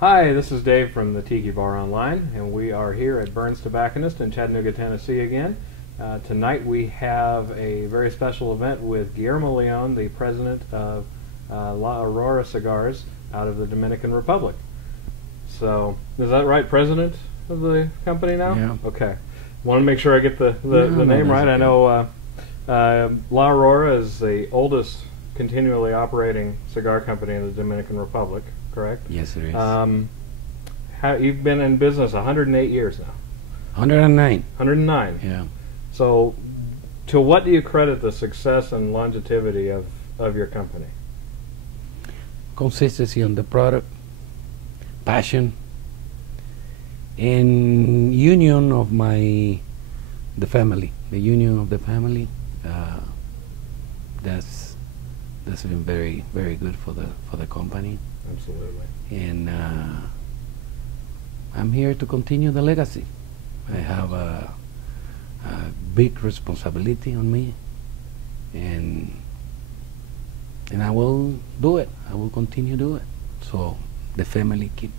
Hi, this is Dave from the Tiki Bar Online, and we are here at Burns Tobacconist in Chattanooga, Tennessee again. Tonight we have a very special event with Guillermo Leon, the president of Aurora Cigars out of the Dominican Republic. So, is that right, president of the company now? Yeah. Okay. Want to make sure I get the name right. I know La Aurora is the oldest continually operating cigar company in the Dominican Republic, correct? Yes, it is. You've been in business 108 years now. 109. 109. Yeah. So, to what do you credit the success and longevity of your company? Consistency on the product, passion, and union of the family. The union of the family. That's been very, very good for the company. Absolutely. And I'm here to continue the legacy. I have a big responsibility on me, and I will do it. I will continue to do it. So the family keeps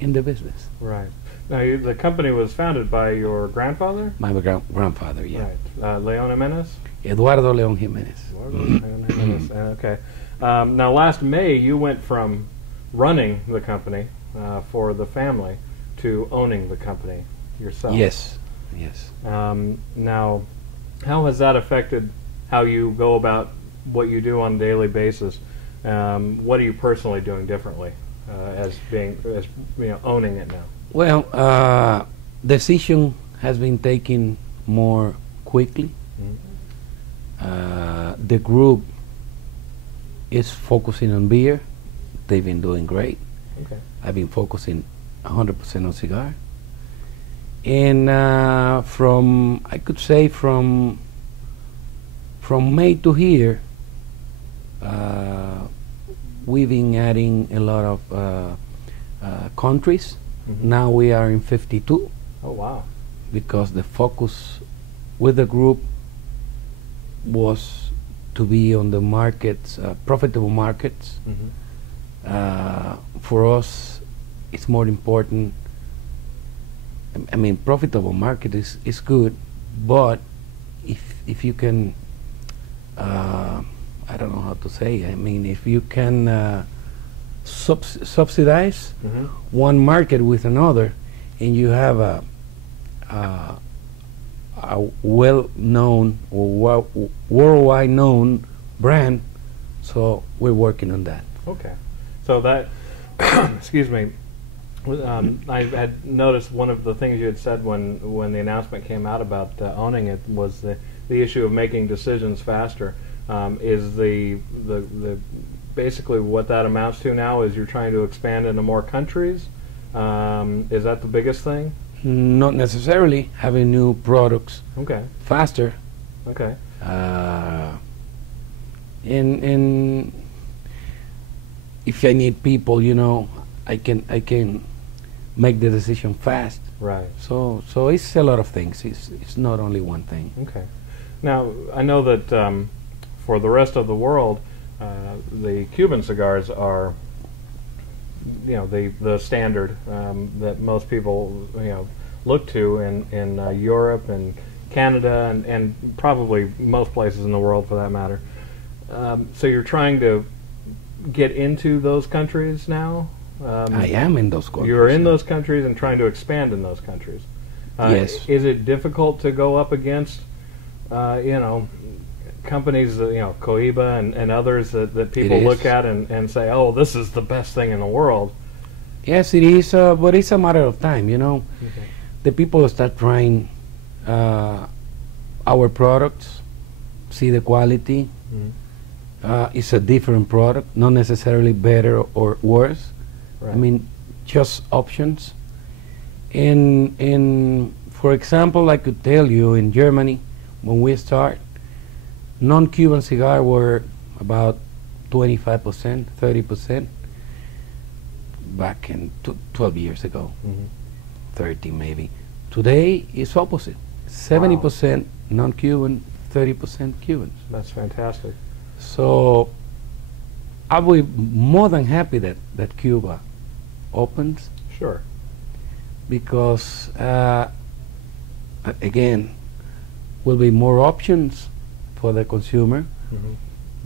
in the business. Right. Now, the company was founded by your grandfather? My grandfather, yeah. Right. Leon Jimenez? Eduardo Leon Jimenez. Eduardo Leon Jimenez. Okay. Now, last May, you went from running the company for the family to owning the company yourself. Yes. Yes. Now, how has that affected how you go about what you do on a daily basis? What are you personally doing differently as owning it now? Well, decision has been taken more quickly. Mm-hmm. The group is focusing on beer. They've been doing great. Okay. I've been focusing 100% on cigar. And I could say from May to here, we've been adding a lot of countries. Mm-hmm. Now we are in 52. Oh, wow. Because the focus with the group was to be on the markets, profitable markets. Mm-hmm. For us, it's more important. I mean, profitable market is good, but if you can, I don't know how to say. I mean, if you can subsidize Mm-hmm. one market with another, and you have a well-known or worldwide known brand, so we're working on that. Okay. So that, excuse me, I had noticed one of the things you had said when the announcement came out about owning it was the issue of making decisions faster. Is the basically what that amounts to now is you're trying to expand into more countries? Is that the biggest thing? Not necessarily having new products Okay. faster. Okay. And if I need people, I can make the decision fast. Right. So it's a lot of things. It's not only one thing. Okay. Now, I know that for the rest of the world, the Cuban cigars are, the standard that most people, look to in Europe and Canada and probably most places in the world for that matter. So you're trying to get into those countries now? I am in those countries. You're in those countries and trying to expand in those countries. Yes. Is it difficult to go up against, companies, Cohiba and others that people look at and say, oh, this is the best thing in the world? Yes, it is, but it's a matter of time, Okay. The people start trying our products, see the quality. Mm-hmm. It's a different product, not necessarily better or worse. Right. I mean, just options. And for example, I could tell you in Germany, when we start, non-Cuban cigar were about 25%, 30% back in 12 years ago, Mm-hmm. 30 maybe. Today it's opposite, 70% non-Cuban, 30% Cubans. That's fantastic. So I would be more than happy that Cuba opens, Sure. because again, will be more options for the consumer, Hmm.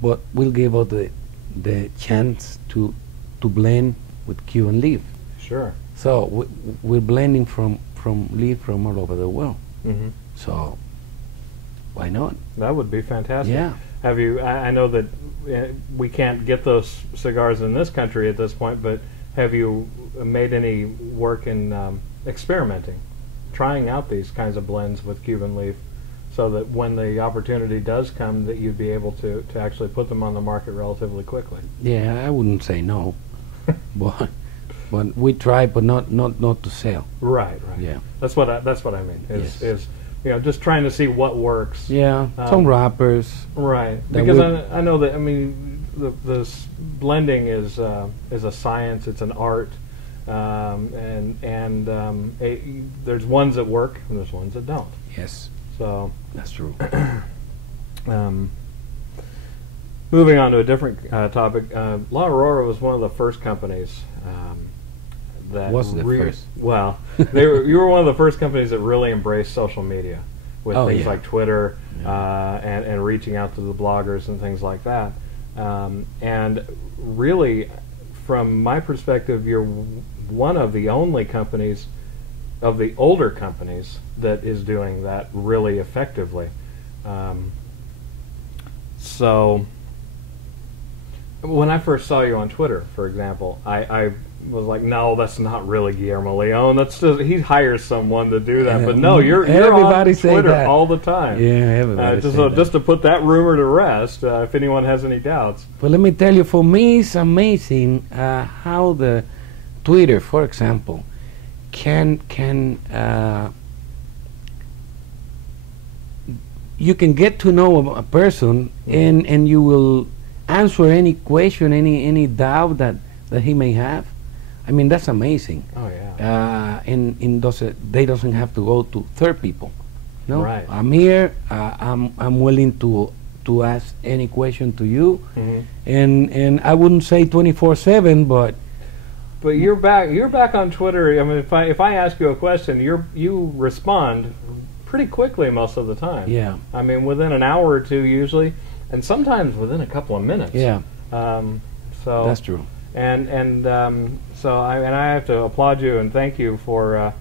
but will give us the chance to blend with Cuban leaf. Sure. So we're blending from leaf from all over the world. Hmm. So why not? That would be fantastic. Yeah. Have you? I know that we can't get those cigars in this country at this point, but have you made any work in experimenting, trying out these kinds of blends with Cuban leaf, so that when the opportunity does come, that you'd be able to actually put them on the market relatively quickly? Yeah, I wouldn't say no, but we try, but not to sell. Right. Right. Yeah. That's what I mean. Yes. Is just trying to see what works. Yeah, some wrappers. Right. That Because will- I know that, I mean, this blending is a science. It's an art. There's ones that work and there's ones that don't. Yes, So, that's true. moving on to a different topic, La Aurora was one of the first companies that Was the first. Well, you were one of the first companies that really embraced social media with Oh, things yeah. like Twitter Yeah. and reaching out to the bloggers and things like that. And really, from my perspective, you're one of the only companies of the older companies that is doing that really effectively. So when I first saw you on Twitter, for example, I was like, no, that's not really Guillermo Leon. That's just, he hires someone to do that. But no, you're on Everybody say Twitter that. all the time. Yeah, everybody say that. Just to put that rumor to rest, if anyone has any doubts. But let me tell you, for me, it's amazing how the Twitter, for example, can you can get to know a person, and you will answer any question, any doubt that he may have. I mean, that's amazing. Oh yeah. And they doesn't have to go to third people. No, Right. I'm here. I'm willing to ask any question to you, Mhm. and I wouldn't say 24/7, but But you're back on Twitter. I mean, if I ask you a question, you respond pretty quickly most of the time. yeah, I mean, within an hour or two usually, and sometimes within a couple of minutes. yeah, So that's true. So I have to applaud you and thank you for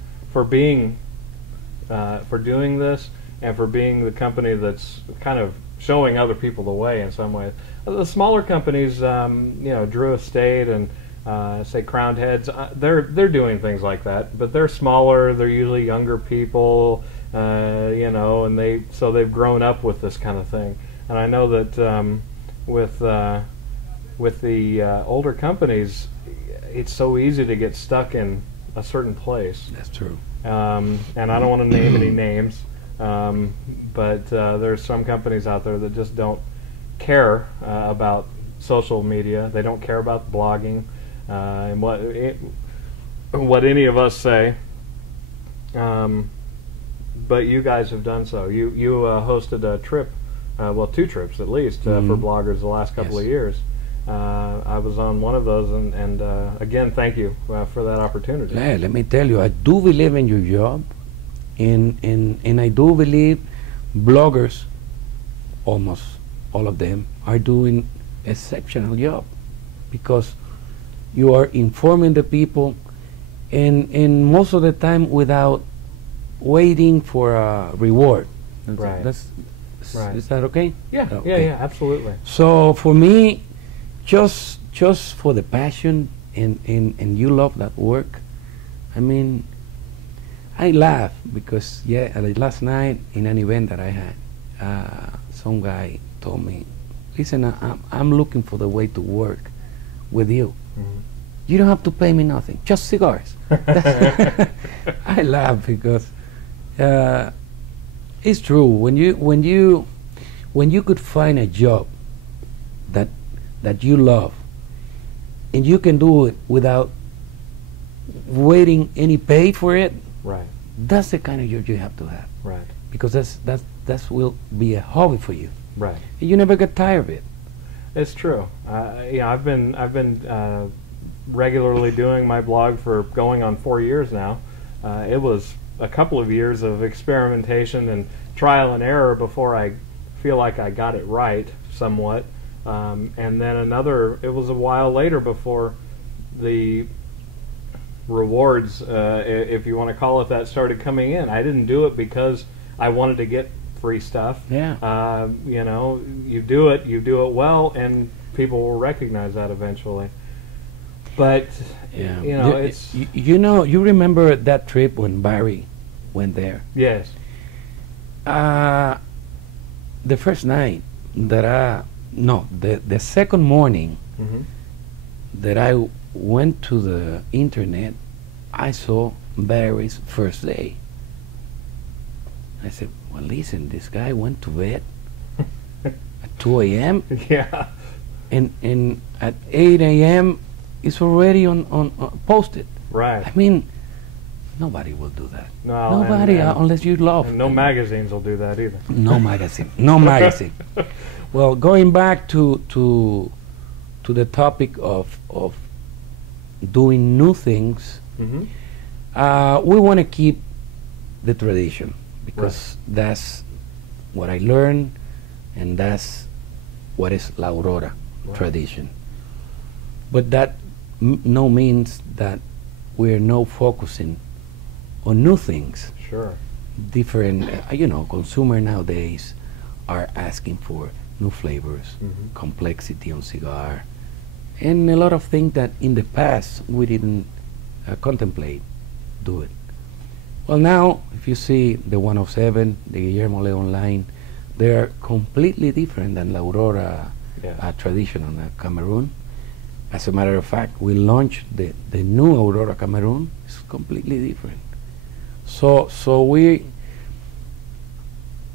being for doing this and for being the company that's kind of showing other people the way in some ways. The smaller companies, Drew Estate and say Crowned Heads, they're doing things like that, but they're smaller. They're usually younger people, and they've grown up with this kind of thing. And I know that with the older companies, it's so easy to get stuck in a certain place. That's true. And I don't want to name any names, but there's some companies out there that just don't care about social media. They don't care about blogging and what any of us say. But you guys have done so. You hosted a trip, two trips at least, for bloggers the last couple Yes. of years. I was on one of those, and again, thank you for that opportunity. Yeah, let me tell you, I do believe in your job, and I do believe bloggers, almost all of them, are doing exceptional job, because you are informing the people, and most of the time without waiting for a reward. Right. Right. Is that okay? Yeah, Okay. yeah, absolutely. So for me, just for the passion and you love that work, I mean, I laugh because like last night in an event that I had, some guy told me, listen, I'm looking for the way to work with you. Mhm. You don't have to pay me nothing, just cigars. I laugh because it's true. When you could find a job that you love, and you can do it without waiting any pay for it, Right, that's the kind of job you have to have, right, because that will be a hobby for you. right. You never get tired of it. It's true. I've been regularly doing my blog for going on 4 years now. It was a couple of years of experimentation and trial and error before I feel like I got it right somewhat. And then it was a while later before the rewards, if you want to call it that, started coming in. I didn't do it because I wanted to get free stuff. Yeah. You know, you do it well, and people will recognize that eventually. But Yeah. you know, it's you remember that trip when Barry went there? yes, The first night that the second morning hmm that I went to the internet, I saw Barry's first day. I said, well, listen, this guy went to bed at 2 a.m. yeah, and at 8 a.m. it's already on posted. right. I mean, nobody will do that. No, Nobody, and unless you love. and no magazines will do that either. No magazine. No magazine. Well, going back to the topic of doing new things, hmm we want to keep the tradition because that's what I learned, and that's what is La Aurora Right. tradition. But that no means that we're now focusing on new things. Sure. Different, consumer nowadays are asking for new flavors, Mhm. complexity on cigar, and a lot of things that in the past we didn't contemplate do it. Well, now if you see the 107, the Guillermo Leon line, they are completely different than La Aurora Yes. tradition on Cameroon. As a matter of fact, we launched the new Aurora Cameroon. It's completely different. So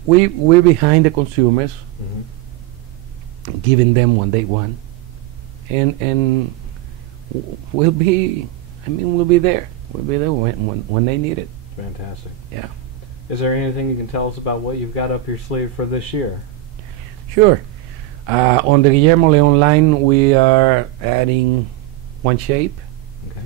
we're behind the consumers, hmm giving them what they want, and we'll be there. We'll be there when they need it. Fantastic. Yeah. Is there anything you can tell us about what you've got up your sleeve for this year? Sure. On the Guillermo Leon line, we are adding one shape. Okay.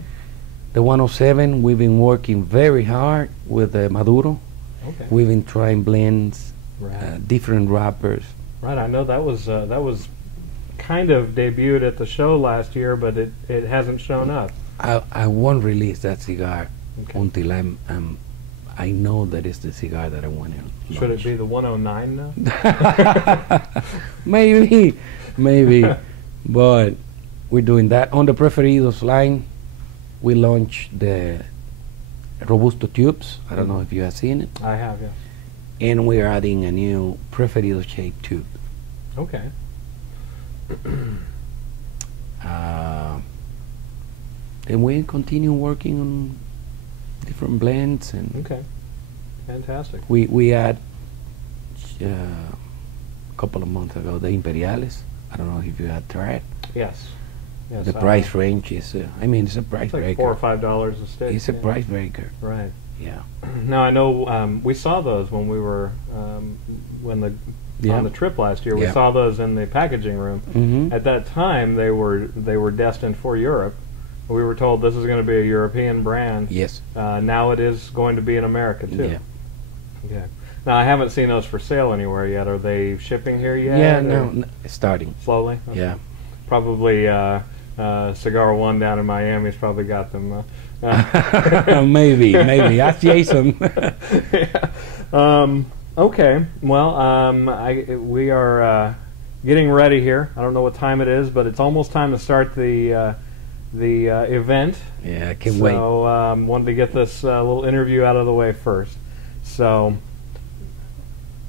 The 107, we've been working very hard with Maduro. Okay. We've been trying blends, Right. different wrappers. Right. I know that was kind of debuted at the show last year, but it hasn't shown up. I won't release that cigar Okay. until I know that it's the cigar that I want to Should launch. it be the 109 now? maybe, but we're doing that. On the Preferidos line, we launched the Robusto tubes. I don't know if you have seen it. I have, yes. And we're adding a new Preferido shape tube. Okay. And we continue working on different blends, and Okay. Fantastic. we had a couple of months ago the Imperiales. I don't know if you had tried. Yes. Yes. The price range is, it's a price It's like breaker. $4 or $5 a stick. It's a yeah. price breaker. Right. Yeah. Now I know we saw those when we were Yeah. on the trip last year. We Yeah. saw those in the packaging room. Mm-hmm. At that time, they were destined for Europe. We were told this is going to be a European brand. Yes. Now it is going to be in America too. Yeah. Okay. Now I haven't seen those for sale anywhere yet. Are they shipping here yet? Yeah. or No, starting. Slowly. Okay. Yeah. Probably Cigar One down in Miami's probably got them. maybe. Ask Jason. Yeah. Okay. Well, we are getting ready here. I don't know what time it is, but it's almost time to start the event. Yeah, I can't wait. So wanted to get this little interview out of the way first. So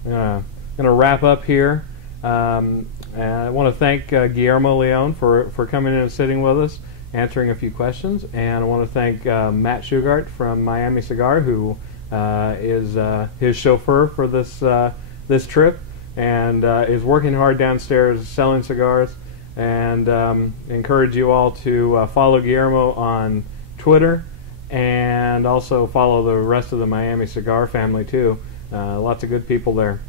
going to wrap up here. And I want to thank Guillermo Leon for coming in and sitting with us, answering a few questions. And I want to thank Matt Shugart from Miami Cigar, who is his chauffeur for this trip, and is working hard downstairs selling cigars. And encourage you all to follow Guillermo on Twitter, and also follow the rest of the Miami Cigar family too. Lots of good people there.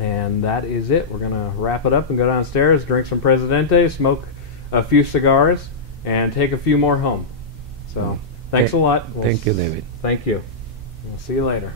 And that is it. We're going to wrap it up and go downstairs, drink some Presidente, smoke a few cigars, and take a few more home. So thanks a lot. Thank you, David. Thank you. We'll see you later.